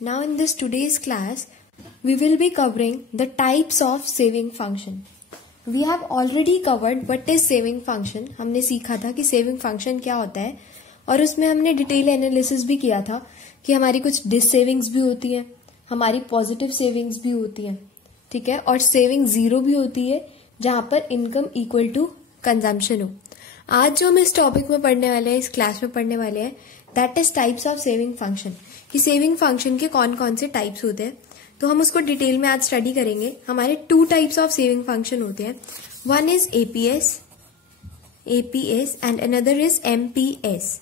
Now in this today's class, we will be covering the types of saving function. We have already covered what is saving function. हमने सीखा था कि saving function क्या होता है और उसमें हमने डिटेल एनालिसिस भी किया था कि हमारी कुछ डिस सेविंग्स भी होती है, हमारी पॉजिटिव सेविंग्स भी होती है, ठीक है, और सेविंग जीरो भी होती है जहां पर इनकम इक्वल टू कंजम्पशन हो. आज जो हम इस टॉपिक में पढ़ने वाले हैं, इस क्लास में पढ़ने वाले हैं, that is types of saving function. कि सेविंग फंक्शन के कौन कौन से टाइप्स होते हैं तो हम उसको डिटेल में आज स्टडी करेंगे. हमारे two types of saving function होते हैं. One is APS and another is MPS.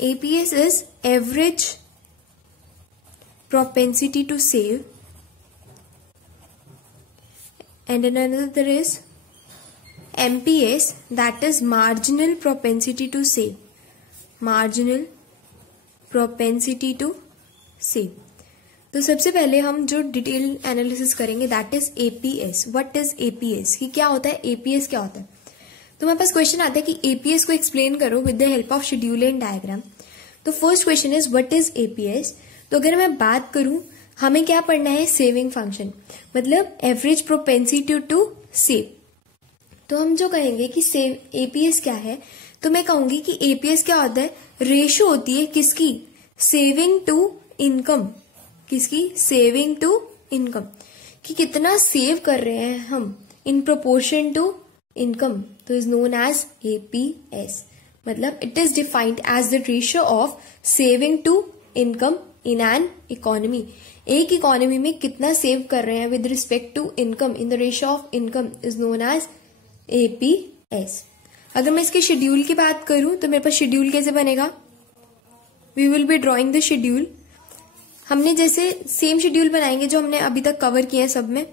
APS is average propensity to save and another is MPS, that is marginal propensity to save. Marginal propensity to save. तो सबसे पहले हम जो detail analysis करेंगे that is APS. What is APS? कि क्या होता है, एपीएस क्या होता है? तो हमारे पास क्वेश्चन आता है कि एपीएस को एक्सप्लेन करो with the help of schedule and diagram. तो first question is what is APS. तो अगर मैं बात करूं, हमें क्या पढ़ना है, सेविंग फंक्शन, मतलब एवरेज प्रोपेंसिटी टू सेव. तो हम जो कहेंगे कि सेव एपीएस क्या है, तो मैं कहूंगी कि एपीएस क्या होता है, रेशो होती है किसकी, सेविंग टू इनकम. किसकी, सेविंग टू इनकम. कि कितना सेव कर रहे हैं हम इन प्रोपोर्शन टू इनकम, तो इज नोन एज एपीएस. मतलब it is defined as the ratio of saving to income in an economy. एक इकोनॉमी में कितना सेव कर रहे हैं with respect to income in the ratio of income is known as APS. अगर मैं इसके शेड्यूल की बात करूं तो मेरे पास शेड्यूल कैसे बनेगा, we will be drawing the schedule. हमने जैसे सेम शेड्यूल बनाएंगे जो हमने अभी तक कवर किया है सब में.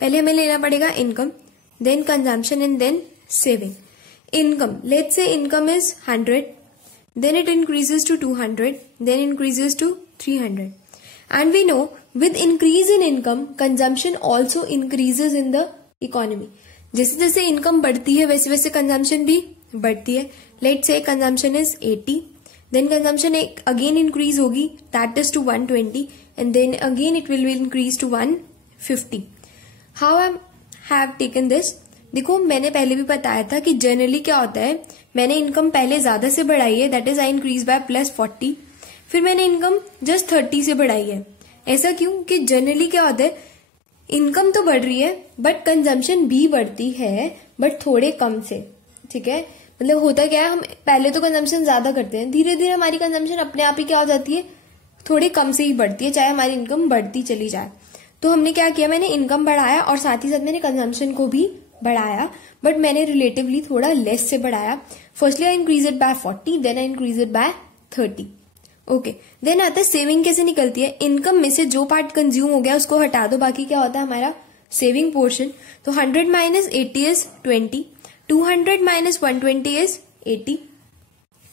पहले हमें लेना पड़ेगा income, then consumption and then saving. Income, let's say income is 100, then it increases to 200, then increases to 300. And we know with increase in income, consumption also increases in the economy. जैसे जैसे income बढ़ती है वैसे वैसे consumption भी बढ़ती है. Let's say consumption is 80, then consumption again increase होगी that is to 120 and then again it will be increase to 150. How I have taken this. देखो मैंने पहले भी बताया था कि जनरली क्या होता है, मैंने इनकम पहले ज्यादा से बढ़ाई है, that is I increase by +40, फिर मैंने इनकम जस्ट 30 से बढ़ाई है. ऐसा क्यों कि जनरली क्या होता है, इनकम तो बढ़ रही है बट कंजम्पशन भी बढ़ती है बट थोड़े कम से. ठीक है, मतलब होता क्या है, हम पहले तो कंजम्पशन ज्यादा करते हैं, धीरे धीरे हमारी कंजम्पशन अपने आप ही क्या हो जाती है, थोड़े कम से ही बढ़ती है, चाहे हमारी इनकम बढ़ती चली जाए. तो हमने क्या किया, मैंने इनकम बढ़ाया और साथ ही साथ मैंने कंजम्पशन को भी बढ़ाया, बट मैंने रिलेटिवली थोड़ा लेस से बढ़ाया. Firstly I increase it by 40, then I increase it by 30. Okay, then आता है सेविंग कैसे निकलती है. इनकम में से जो पार्ट कंज्यूम हो गया उसको हटा दो, बाकी क्या होता है हमारा सेविंग पोर्शन. तो 100 minus 80 is 20, 200 minus 120 is 80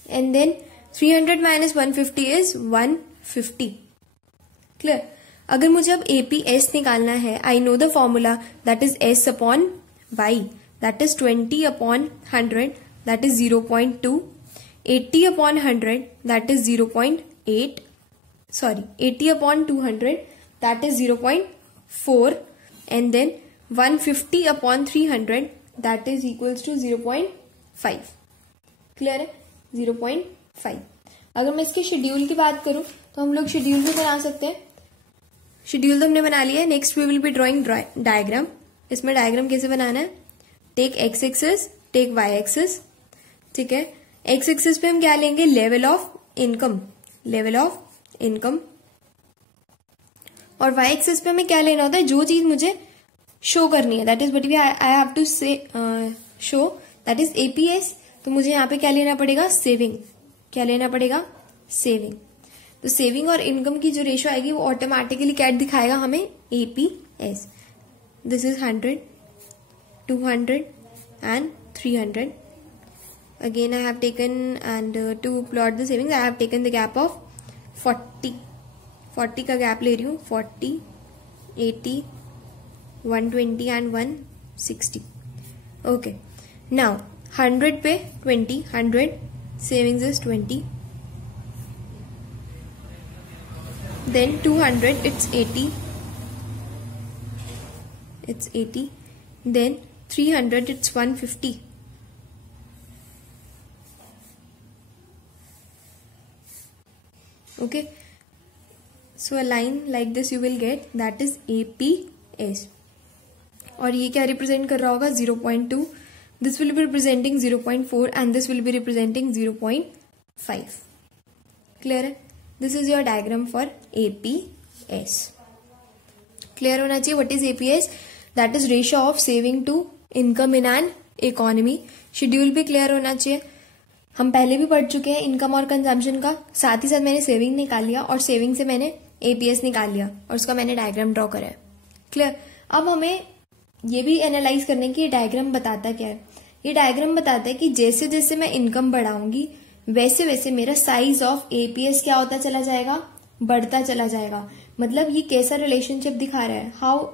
and then 300 minus 150 is 150. Clear. अगर मुझे अब एपीएस निकालना है, I know the formula that is S upon y, that is 20 upon 100, that is 0.2, 80 upon 100, that is 0.8, sorry, 80 upon 200, that is 0.4, and then 150 upon 300, that is equals to 0.5. Clear है, 0.5. अगर मैं इसके schedule की बात करूं तो हम लोग शेड्यूल भी बना सकते हैं. शेड्यूल तो हमने बना लिया है. Next we will be drawing diagram. इसमें डायग्राम कैसे बनाना है, take X axis, take Y axis. ठीक है, एक्स एक्सिस पे हम क्या लेंगे, level of income, level of income, और वाई एक्सिस पे हमें क्या लेना होता है, जो चीज मुझे शो करनी है, that is what I have to say show, that is APS. तो मुझे यहाँ पे क्या लेना पड़ेगा, सेविंग. क्या लेना पड़ेगा, सेविंग. तो सेविंग और इनकम की जो रेशो आएगी वो ऑटोमेटिकली क्या दिखाएगा हमें, APS. This is 100, 200 and 300. Again I have taken, and to plot the savings I have taken the gap of 40. 40 का गैप ले रही हूँ, 40, 80, 120 and 160. Okay. Now 100 पे 20, 100 savings is 20. then 200 it's 80, then 300 it's 150. Okay, so a line like this you will get, that is APS. और ये क्या represent कर रहा होगा? 0.2. This will be representing 0.4 and this will be representing 0.5. Clear है? This is your diagram for APS. Clear होना चाहिए. What is APS? That is ratio of saving to income in an economy. Schedule भी clear होना चाहिए. हम पहले भी पढ़ चुके हैं इनकम और कंजम्पशन का. साथ ही साथ मैंने सेविंग निकाल लिया और सेविंग से मैंने APS निकाल लिया और उसका मैंने डायग्राम ड्रॉ करा है. क्लियर? अब हमें ये भी एनालाइज करने की ये डायग्राम बताता क्या है. ये डायग्राम बताता है कि जैसे जैसे मैं इनकम बढ़ाऊंगी वैसे वैसे मेरा साइज ऑफ APS क्या होता चला जाएगा? बढ़ता चला जाएगा. मतलब ये कैसा रिलेशनशिप दिखा रहा है? हाउ,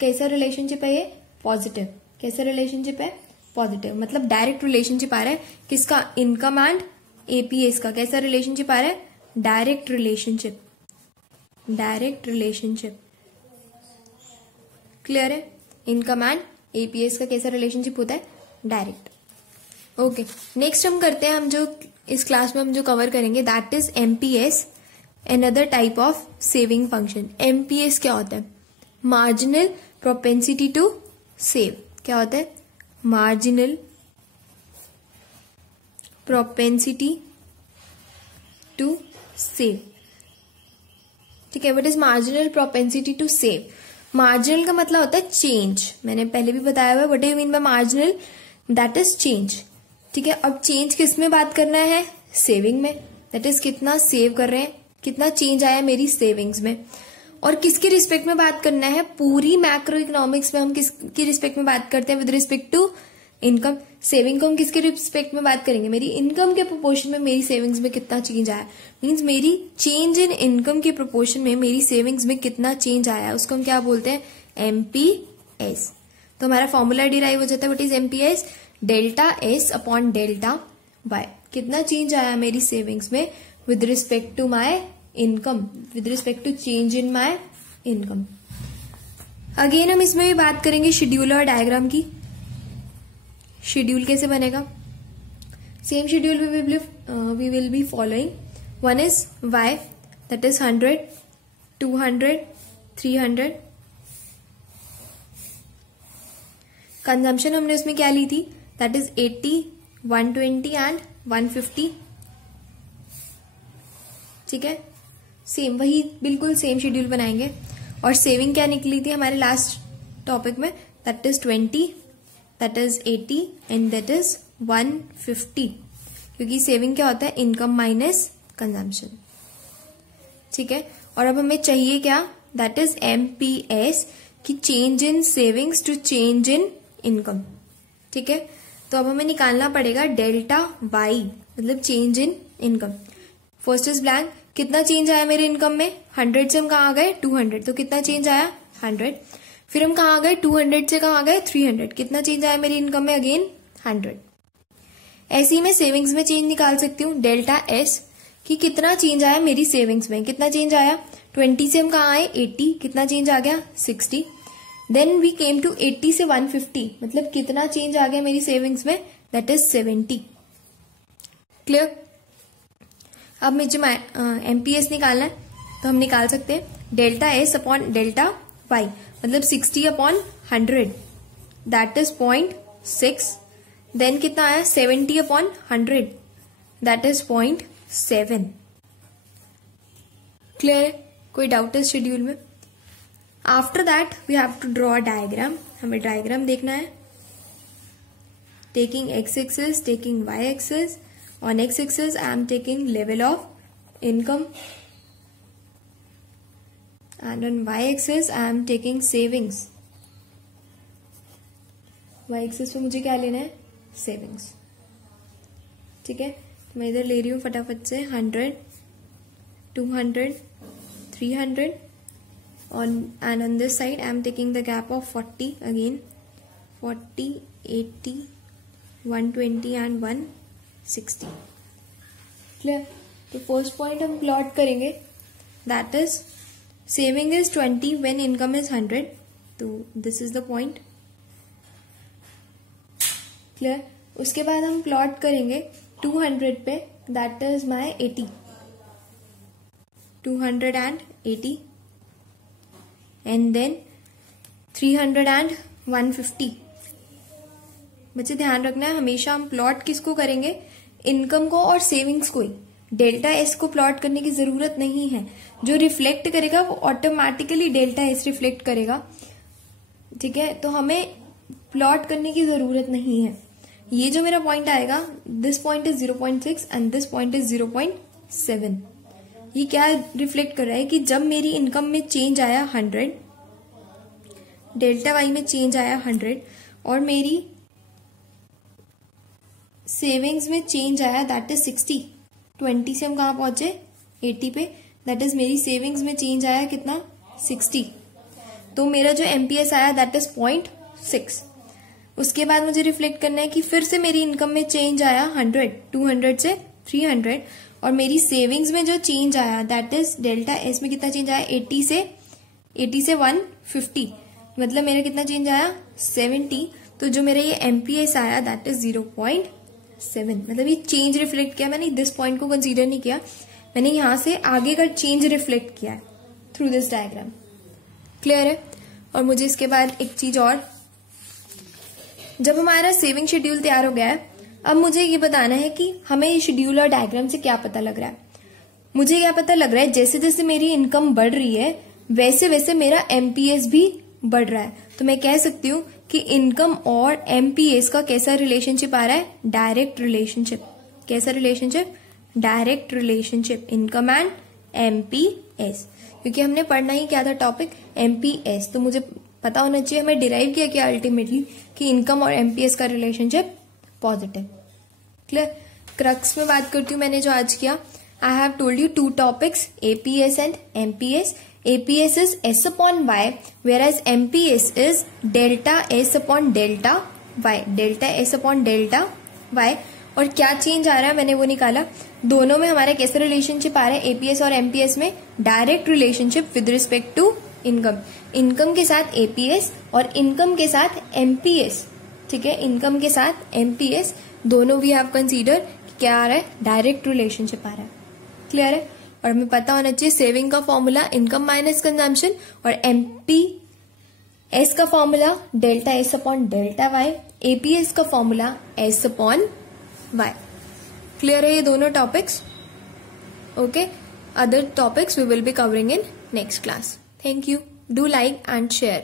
कैसा रिलेशनशिप है ये? पॉजिटिव. कैसा रिलेशनशिप है? पॉजिटिव. मतलब डायरेक्ट रिलेशनशिप आ रहा है किसका? इनकम एंड APS का. कैसा रिलेशनशिप आ रहा है? Direct relationship. Direct relationship. Clear है? इनकम एंड APS का कैसा रिलेशनशिप होता है? डायरेक्ट. ओके, नेक्स्ट हम करते हैं, हम जो इस क्लास में हम जो कवर करेंगे that is MPS, another type of saving function. MPS क्या होता है? Marginal propensity to save. क्या होता है? Marginal propensity to save. ठीक है. What is marginal propensity to save? Marginal का मतलब होता है चेंज. मैंने पहले भी बताया हुआ है. What do you mean by marginal? That is change. ठीक है. अब चेंज किस में बात करना है? सेविंग में. दैट इज कितना सेव कर रहे हैं, कितना चेंज आया मेरी सेविंग्स में. और किसके रिस्पेक्ट में बात करना है? पूरी मैक्रो इकोनॉमिक्स में हम किसकी रिस्पेक्ट में बात करते हैं? With respect to income. Saving को हम किसके रिस्पेक्ट में बात करेंगे? मेरी इनकम के प्रोपोर्शन में मेरी सेविंग्स में कितना चेंज आया. मीन्स मेरी चेंज इन इनकम के प्रोपोर्शन में मेरी सेविंग्स में कितना चेंज आया, उसको हम क्या बोलते हैं? MPS. तो हमारा फॉर्मूला डिराइव हो जाता है. What is MPS? Delta S upon delta Y. कितना चेंज आया मेरी सेविंग्स में with respect to my income, with respect to change in my income. Again हम इसमें भी बात करेंगे शेड्यूल और डायग्राम की. शेड्यूल कैसे बनेगा? Same schedule we will be following. One is Y, that is 100, 200, 300. Consumption हमने उसमें क्या ली थी? That is 80, 120 and 150. ठीक है. सेम, वही बिल्कुल सेम शेड्यूल बनाएंगे. और सेविंग क्या निकली थी हमारे लास्ट टॉपिक में? That is 20, that is 80 and that is 150. क्योंकि सेविंग क्या होता है? Income minus consumption. ठीक है. और अब हमें चाहिए क्या? दैट इज MPS, की change in savings to change in income. ठीक है. तो अब हमें निकालना पड़ेगा डेल्टा Y, मतलब change in income. First is blank. कितना चेंज आया मेरे इनकम में? 100 से हम कहाँ आ गए? 200. तो कितना चेंज आया? 100. फिर हम कहाँ आ गए? 200 से कहाँ आ गए? 300. कितना चेंज आया मेरी इनकम में? अगेन 100. ऐसे ही मैं सेविंग्स में चेंज निकाल सकती हूँ. डेल्टा S, कि कितना चेंज आया मेरी सेविंग्स में. कितना चेंज आया? 20 से हम कहाँ आए? 80. कितना चेंज आ गया? 60. देन वी केम टू 80 से 150. मतलब कितना चेंज आ गया मेरी सेविंग्स में? That is 70. क्लियर? अब मुझे MPS निकालना है तो हम निकाल सकते हैं delta S upon delta Y. मतलब 60 अपॉन 100, दैट इज 0.6. देन कितना आया? 70 अपॉन 100, दैट इज 0.7. क्लियर है? कोई डाउट है शेड्यूल में? After that we have to draw a diagram. हमें डायग्राम देखना है. Taking X axis, taking Y axis. On X axis I am taking level of income and on Y axis I am taking savings. Y axis पे मुझे क्या लेना है? Savings. ठीक है. तो मैं इधर ले रही हूँ फटाफट से 100, 200, 300 and on this side I am taking the gap of 40 again. 40, 80, 120 and 160. Clear? तो फर्स्ट पॉइंट हम प्लॉट करेंगे that is saving is 20 when income is 100, तो this is the point. Clear. उसके बाद हम प्लॉट करेंगे 200 पे, that is my 80, 280, and then 300 and 150। बच्चे ध्यान रखना है, हमेशा हम प्लॉट किसको करेंगे, इनकम को और सेविंग्स को ही। डेल्टा एस को प्लॉट करने की जरूरत नहीं है, जो रिफ्लेक्ट करेगा वो ऑटोमेटिकली डेल्टा एस रिफ्लेक्ट करेगा। ठीक है, तो हमें प्लॉट करने की जरूरत नहीं है। ये जो मेरा पॉइंट आएगा, this point is 0.6 and this point is 0.7। ये क्या रिफ्लेक्ट कर रहा है कि जब मेरी इनकम में चेंज आया 100, डेल्टा वाई में चेंज आया 100, और मेरी सेविंग्स में चेंज आया दैट इज 60। 20 से हम कहां पहुंचे, 80 पे, दैट इज मेरी सेविंग्स में चेंज आया कितना, 60। तो मेरा जो एमपीएस आया दैट इज 0.6। उसके बाद मुझे रिफ्लेक्ट करना है कि फिर से मेरी इनकम में चेंज आया 100, 200 से 300, और मेरी सेविंग्स में जो चेंज आया दैट इज डेल्टा एस में कितना चेंज आया, 80 से 150, मतलब मेरा कितना चेंज आया, 70। तो जो मेरा ये एमपीएस आया दैट इज 0.7, मतलब ये चेंज रिफ्लेक्ट किया। मैंने दिस पॉइंट को कंसीडर नहीं किया, मैंने यहां से आगे का चेंज रिफ्लेक्ट किया है थ्रू दिस डायग्राम। क्लियर है। और मुझे इसके बाद एक चीज और, जब हमारा सेविंग शेड्यूल तैयार हो गया है, अब मुझे ये बताना है कि हमें ये शेड्यूल और डायग्राम से क्या पता लग रहा है। मुझे क्या पता लग रहा है, जैसे जैसे मेरी इनकम बढ़ रही है वैसे वैसे मेरा एमपीएस भी बढ़ रहा है। तो मैं कह सकती हूँ कि इनकम और एमपीएस का कैसा रिलेशनशिप आ रहा है, डायरेक्ट रिलेशनशिप। कैसा relationship, direct relationship, income and MPS. क्योंकि हमने पढ़ना ही क्या था टॉपिक, एमपीएस, तो मुझे पता होना चाहिए हमें डिराइव किया क्या अल्टीमेटली कि इनकम और एमपीएस का रिलेशनशिप पॉजिटिव। क्लियर। क्रक्स में बात करती हूँ मैंने जो आज किया, I have told you 2 topics, APS and MPS. APS is S upon Y, whereas MPS is delta S upon delta Y, delta S upon delta Y. और क्या चेंज आ रहा है मैंने वो निकाला, दोनों में हमारा कैसा रिलेशनशिप आ रहा है, एपीएस और एमपीएस में direct relationship with respect to income, income के साथ एपीएस और इनकम के साथ एमपीएस। ठीक है, इनकम के साथ एमपीएस दोनों वी हैव कंसीडर क्या आ रहा है, डायरेक्ट रिलेशनशिप आ रहा है। क्लियर है। और हमें पता होना चाहिए सेविंग का फॉर्मूला इनकम माइनस कंजम्पशन, और एमपीएस का formula delta S upon delta Y, APS का formula S upon Y. Clear है ये दोनों topics. Okay, other topics we will be covering in next class. Thank you. Do like and share.